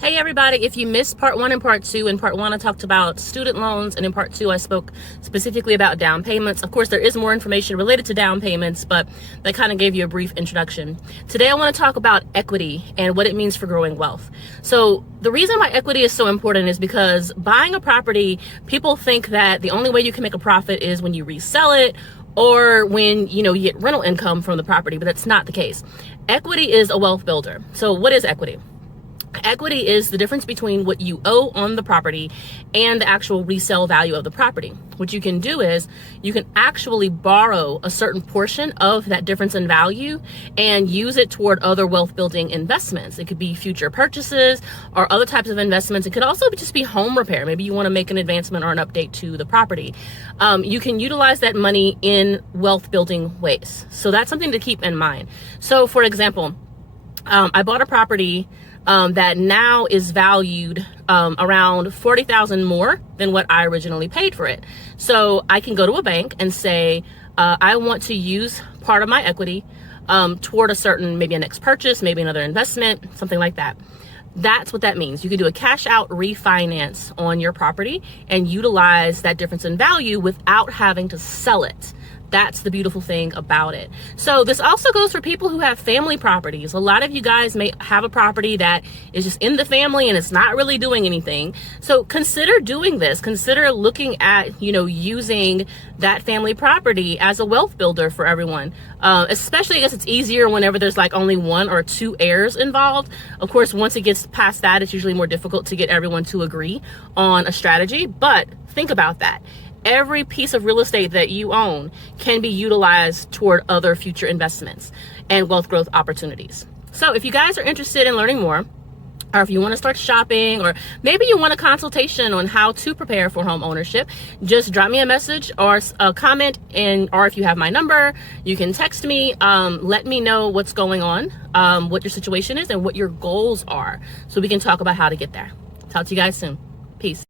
Hey everybody, if you missed part one and part two, in part one I talked about student loans, and in part two I spoke specifically about down payments. Of course, there is more information related to down payments, but that kind of gave you a brief introduction. Today I want to talk about equity and what it means for growing wealth. So the reason why equity is so important is because buying a property, people think that the only way you can make a profit is when you resell it or when you get rental income from the property, but that's not the case. Equity is a wealth builder. So what is equity? Equity is the difference between what you owe on the property and the actual resale value of the property. What you can do is you can actually borrow a certain portion of that difference in value and use it toward other wealth building investments. It could be future purchases or other types of investments. It could also just be home repair. Maybe you want to make an advancement or an update to the property. You can utilize that money in wealth building ways. So that's something to keep in mind. So for example, I bought a property that now is valued around $40,000 more than what I originally paid for it. So I can go to a bank and say, I want to use part of my equity toward a certain, maybe a next purchase, maybe another investment, something like that. That's what that means. You can do a cash out refinance on your property and utilize that difference in value without having to sell it. That's the beautiful thing about it. So this also goes for people who have family properties. A lot of you guys may have a property that is just in the family and it's not really doing anything. So consider doing this. Consider looking at, using that family property as a wealth builder for everyone. Especially, I guess it's easier whenever there's like only one or two heirs involved. Of course, once it gets past that, it's usually more difficult to get everyone to agree on a strategy. But think about that. Every piece of real estate that you own can be utilized toward other future investments and wealth growth opportunities. So if you guys are interested in learning more, or if you want to start shopping, or maybe you want a consultation on how to prepare for home ownership, just drop me a message or a comment, or if you have my number, you can text me. Let me know what's going on, what your situation is and what your goals are, so we can talk about how to get there. Talk to you guys soon. Peace.